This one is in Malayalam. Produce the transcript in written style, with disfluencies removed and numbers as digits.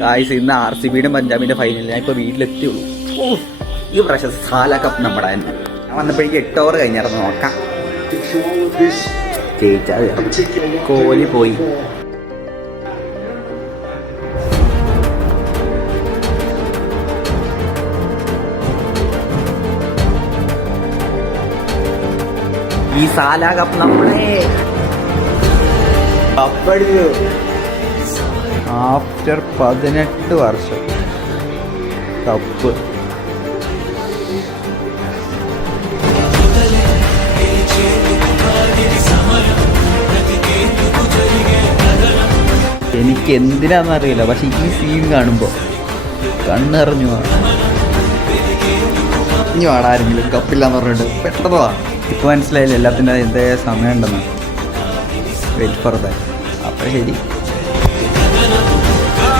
ഗായ്സ് ഇന്ന് RCBയുടെ പഞ്ചാബിന്റെ ഫൈനൽ. ഞാൻ ഇപ്പൊ വീട്ടിലെത്തിയുള്ളൂ. ഈ പ്രാവശ്യം സാല കപ്പ് നമ്മുടെ തന്നെ. ഞാൻ വന്നപ്പോഴേക്ക് 8 ഓവർ കഴിഞ്ഞായിരുന്നു. നോക്കാം ജയിച്ചാൽ കോഹ്ലി പോയി. ഈ സാല കപ്പ് നമ്മളെ കപ്പടിച്ചു. ആഫ്റ്റർ 18 വർഷം കപ്പ്. എനിക്ക് എന്തിനാന്നറിയില്ല, പക്ഷെ ഈ സീൻ കാണുമ്പോൾ കണ്ണെറിഞ്ഞു. ഇനി ആടാരെങ്കിലും കപ്പില്ലാന്ന് പറഞ്ഞിട്ട് പെട്ടെന്ന് വാ. ഇപ്പോൾ മനസ്സിലായില്ല എല്ലാത്തിൻ്റെ എന്തേ സമയം ഉണ്ടെന്ന്. Wait for that. അപ്പോൾ ശരി.